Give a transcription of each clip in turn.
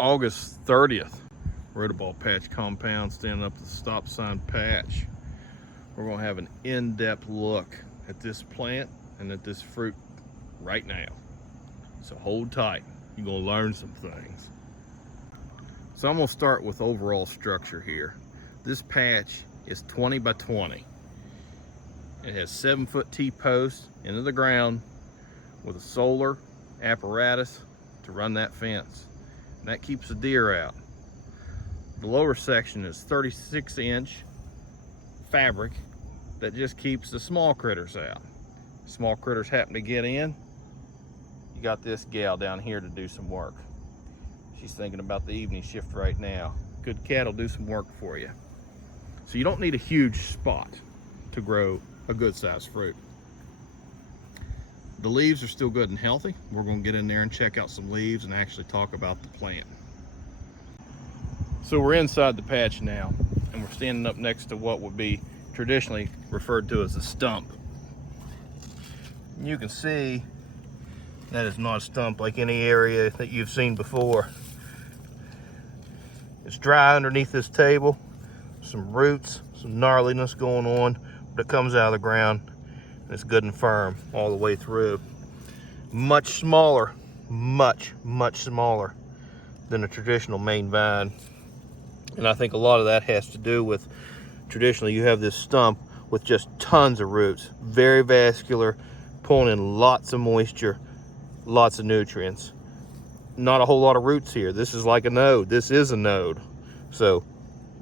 August 30th, Rotoball Patch Compound, standing up the stop sign patch. We're gonna have an in-depth look at this plant and at this fruit right now. So hold tight, you're gonna learn some things. So I'm gonna start with overall structure here. This patch is 20 by 20. It has 7-foot T-posts into the ground with a solar apparatus to run that fence. And that keeps the deer out. The lower section is 36-inch fabric that just keeps the small critters out. Small critters happen to get in, you got this gal down here to do some work. She's thinking about the evening shift right now. Good cat will do some work for you. So you don't need a huge spot to grow a good sized fruit. The leaves are still good and healthy. We're going to get in there and check out some leaves and actually talk about the plant. So we're inside the patch now, and we're standing up next to what would be traditionally referred to as a stump. You can see that is not a stump like any area that you've seen before. It's dry underneath this table, some roots, some gnarliness going on, but it comes out of the ground and it's good and firm all the way through. Much smaller, much smaller than a traditional main vine. And I think a lot of that has to do with traditionally you have this stump with just tons of roots, very vascular, pulling in lots of moisture, lots of nutrients. Not a whole lot of roots here. This is like a node. This is a node. So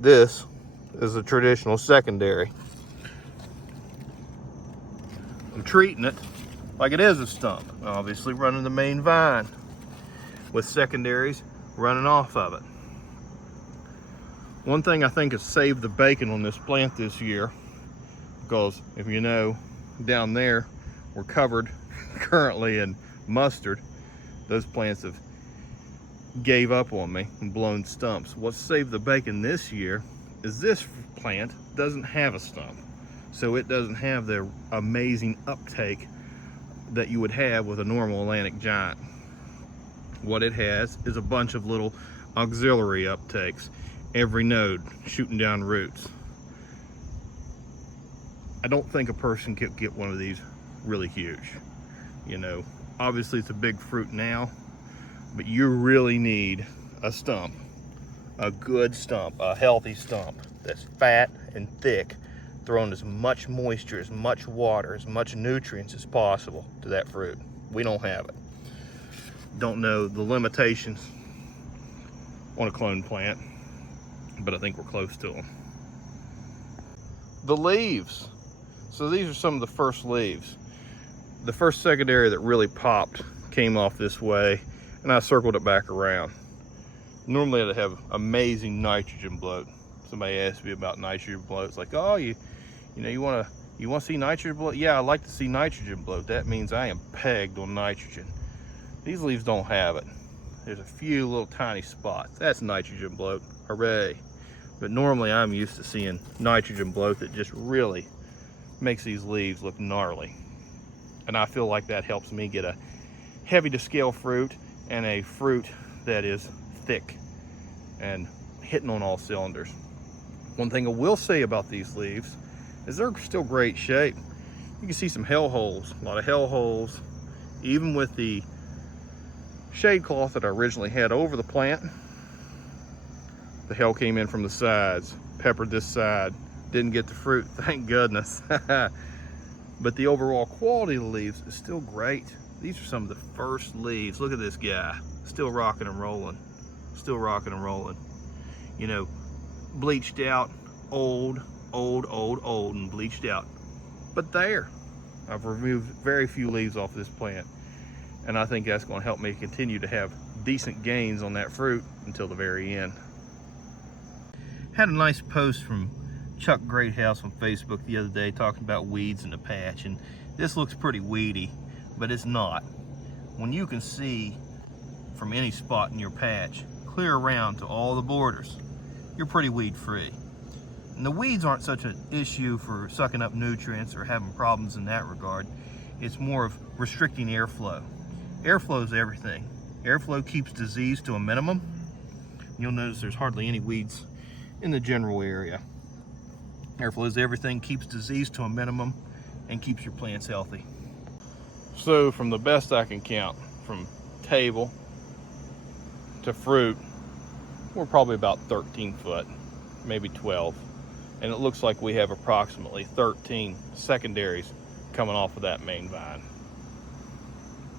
this is a traditional secondary. I'm treating it like it is a stump. Obviously running the main vine with secondaries running off of it. One thing I think has saved the bacon on this plant this year, because if you know, down there we're covered currently in mustard. Those plants have gave up on me and blown stumps. What saved the bacon this year is this plant doesn't have a stump. So it doesn't have the amazing uptake that you would have with a normal Atlantic giant. What it has is a bunch of little auxiliary uptakes, every node shooting down roots. I don't think a person could get one of these really huge. You know, obviously it's a big fruit now, but you really need a stump, a good stump, a healthy stump that's fat and thick, throwing as much moisture, as much water, as much nutrients as possible to that fruit. We don't have it. Don't know the limitations on a clone plant, but I think we're close to them. The leaves. So these are some of the first leaves. The first secondary that really popped came off this way, and I circled it back around. Normally I'd have amazing nitrogen bloat. Somebody asked me about nitrogen bloat. It's like, oh, you want to see nitrogen bloat? Yeah, I like to see nitrogen bloat. That means I am pegged on nitrogen. These leaves don't have it. There's a few little tiny spots. That's nitrogen bloat. Hooray. But normally I'm used to seeing nitrogen bloat that just really makes these leaves look gnarly. And I feel like that helps me get a heavy to scale fruit and a fruit that is thick and hitting on all cylinders. One thing I will say about these leaves is they're still great shape. You can see some hell holes, a lot of hell holes. Even with the shade cloth that I originally had over the plant, the hell came in from the sides, peppered this side, didn't get the fruit, thank goodness. But the overall quality of the leaves is still great. These are some of the first leaves. Look at this guy, still rocking and rolling, still rocking and rolling. You know, bleached out, old and bleached out. But there, I've removed very few leaves off this plant, and I think that's going to help me continue to have decent gains on that fruit until the very end. Had a nice post from Chuck Greathouse on Facebook the other day talking about weeds in the patch, and this looks pretty weedy, but it's not. When you can see from any spot in your patch clear around to all the borders, you're pretty weed free. And the weeds aren't such an issue for sucking up nutrients or having problems in that regard. It's more of restricting airflow. Airflow is everything. Airflow keeps disease to a minimum, You'll notice there's hardly any weeds in the general area. Airflow is everything, keeps disease to a minimum and keeps your plants healthy. So from the best I can count, from table to fruit, we're probably about 13 foot, maybe 12. And it looks like we have approximately 13 secondaries coming off of that main vine.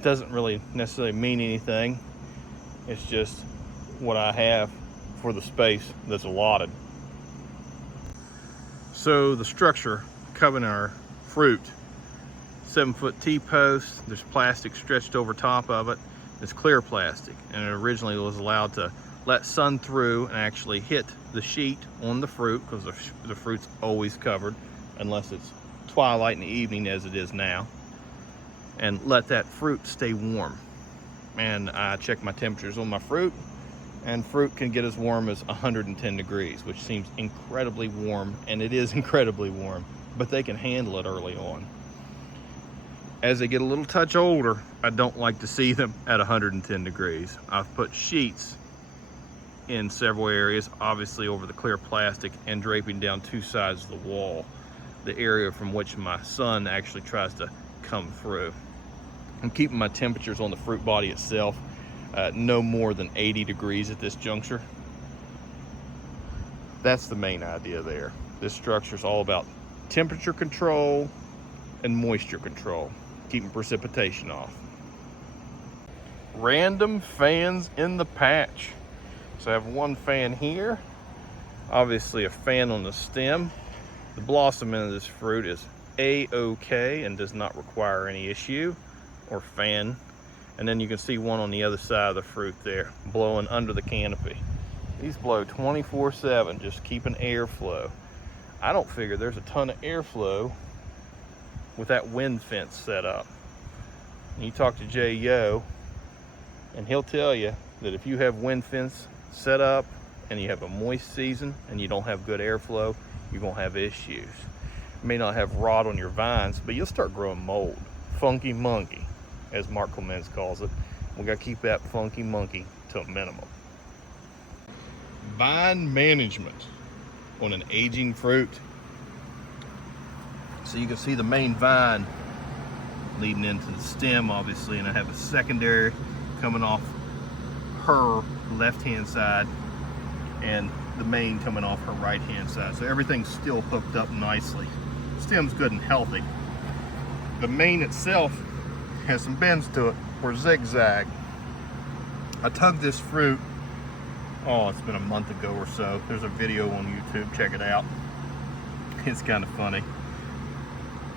Doesn't really necessarily mean anything. It's just what I have for the space that's allotted. So the structure covering our fruit, 7-foot T-post, there's plastic stretched over top of it. It's clear plastic, and it originally was allowed to let sun through and actually hit the sheet on the fruit, because the fruit's always covered unless it's twilight in the evening, as it is now, and let that fruit stay warm. And I check my temperatures on my fruit, and fruit can get as warm as 110 degrees, which seems incredibly warm, and it is incredibly warm, but they can handle it early on. As they get a little touch older, I don't like to see them at 110 degrees. I've put sheets in several areas, obviously over the clear plastic, and draping down two sides of the wall, the area from which my sun actually tries to come through. I'm keeping my temperatures on the fruit body itself no more than 80 degrees at this juncture. That's the main idea there. This structure is all about temperature control and moisture control, keeping precipitation off. Random fans in the patch. So I have one fan here, obviously a fan on the stem. The blossom end of this fruit is A-OK and does not require any issue or fan. And then you can see one on the other side of the fruit there, blowing under the canopy. These blow 24/7, just keeping airflow. I don't figure there's a ton of airflow with that wind fence set up. And you talk to Jay Yo, and he'll tell you that if you have wind fence set up and you have a moist season and you don't have good airflow, you're gonna have issues. You may not have rot on your vines, but you'll start growing mold. Funky monkey, as Mark Clemens calls it. We gotta keep that funky monkey to a minimum. Vine management on an aging fruit. So you can see the main vine leading into the stem, obviously, and I have a secondary coming off her left-hand side and the main coming off her right-hand side. So everything's still hooked up nicely. Stem's good and healthy. The main itself has some bends to it. We're zigzag. I tugged this fruit, oh, it's been a month ago or so. There's a video on YouTube, check it out. It's kind of funny.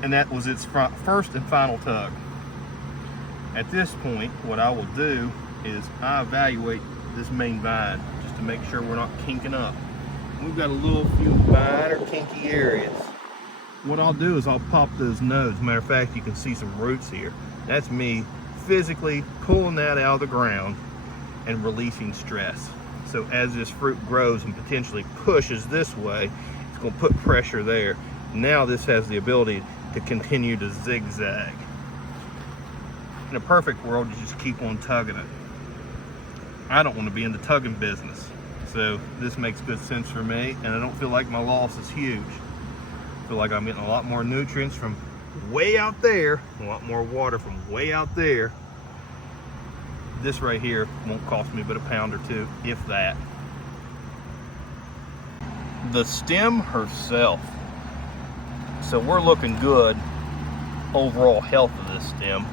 And that was its first and final tug. At this point, what I will do is I evaluate this main vine just to make sure we're not kinking up. We've got a little few minor kinky areas. What I'll do is I'll pop those nodes. Matter of fact, you can see some roots here. That's me physically pulling that out of the ground and releasing stress. So as this fruit grows and potentially pushes this way, it's going to put pressure there. Now this has the ability to continue to zigzag. In a perfect world, you just keep on tugging it. I don't want to be in the tugging business, so this makes good sense for me, and I don't feel like my loss is huge. I feel like I'm getting a lot more nutrients from way out there, a lot more water from way out there. This right here won't cost me but a pound or two, if that. The stem herself. So we're looking good, overall health of this stem.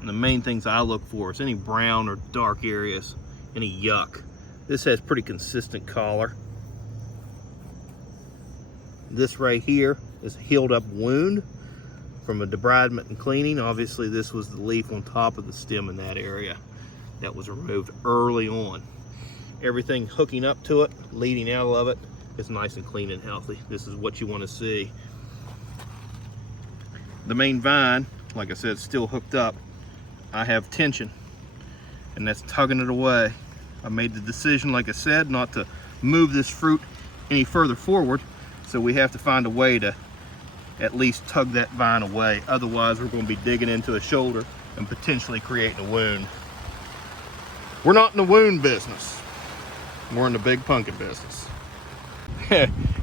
And the main things I look for is any brown or dark areas, any yuck. This has pretty consistent color. This right here is a healed up wound from a debridement and cleaning. Obviously this was the leaf on top of the stem in that area that was removed early on. Everything hooking up to it, leading out of it, is nice and clean and healthy. This is what you want to see. The main vine, like I said, is still hooked up. I have tension, and that's tugging it away. I made the decision, like I said, not to move this fruit any further forward, so we have to find a way to at least tug that vine away. Otherwise, we're going to be digging into the shoulder and potentially creating a wound. We're not in the wound business. We're in the big pumpkin business.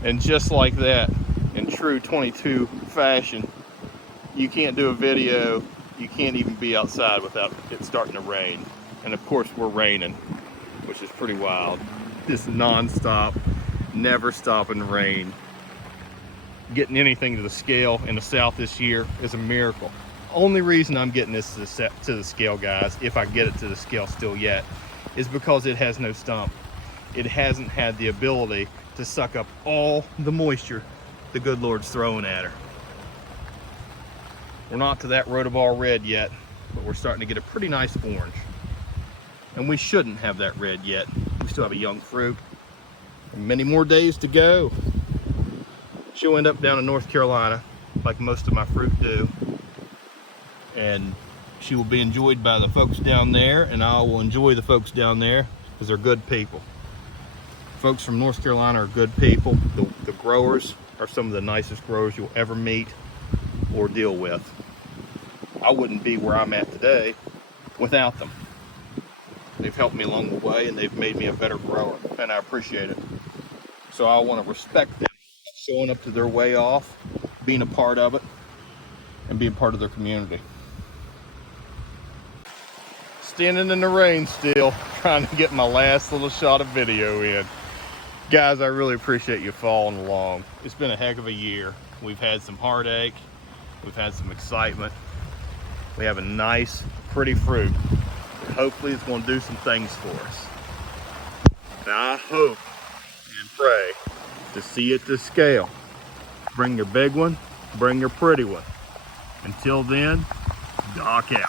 And just like that, in true 22 fashion, you can't do a video, you can't even be outside without it starting to rain. And of course we're raining, which is pretty wild. Just non-stop, never stopping rain. Getting anything to the scale in the South this year is a miracle. Only reason I'm getting this to the scale, guys, if I get it to the scale still yet, is because it has no stump. It hasn't had the ability to suck up all the moisture the good Lord's throwing at her. We're not to that Rotobar red yet, but we're starting to get a pretty nice orange. And we shouldn't have that red yet. We still have a young fruit. And many more days to go. She'll end up down in North Carolina, like most of my fruit do. And she will be enjoyed by the folks down there, and I will enjoy the folks down there because they're good people. Folks from North Carolina are good people. The growers are some of the nicest growers you'll ever meet or deal with. I wouldn't be where I'm at today without them. They've helped me along the way, and they've made me a better grower, and I appreciate it. So I want to respect them, showing up to their way off, being a part of it, and being part of their community. Standing in the rain still, trying to get my last little shot of video in. Guys, I really appreciate you following along. It's been a heck of a year. We've had some heartache, we've had some excitement. We have a nice, pretty fruit. Hopefully it's going to do some things for us. Now I hope and pray to see it to scale. Bring your big one, bring your pretty one. Until then, Doc out.